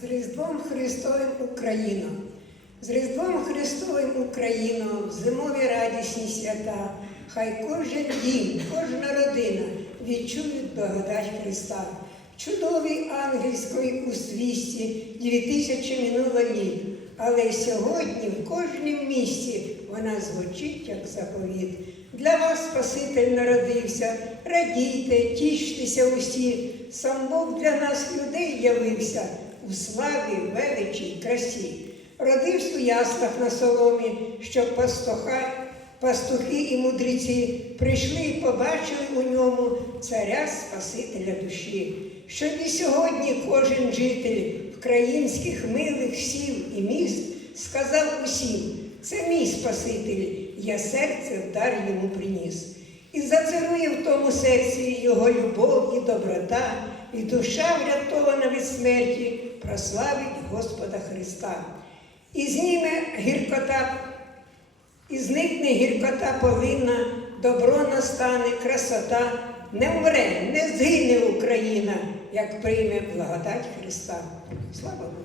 З Різдвом Христовим Україна, З Різдвом Христовим Україна, зимові радісні свята, хай кожен дім, кожна родина відчують благодать Христа. Чудовий ангельської узвісті дві тисячі минуло літ, але сьогодні в кожнім місті вона звучить як заповіт. Для вас Спаситель народився, радійте, тіштеся усі, сам Бог для нас людей явився у славі, величі й красі. Родився у яслах на соломі, щоб пастуха, пастухи і мудреці прийшли і побачили у ньому царя Спасителя душі. Щоб і сьогодні кожен житель українських милих сіл і міст сказав усім, це мій Спаситель, я серце в дар йому приніс. І зацарує в тому серці його любов і доброта, і душа, врятована від смерті, прославить Господа Христа. І зніме гіркота, і зникне гіркота повинна, добро настане, красота, не вмре, не згине Україна, як прийме благодать Христа. Слава Богу!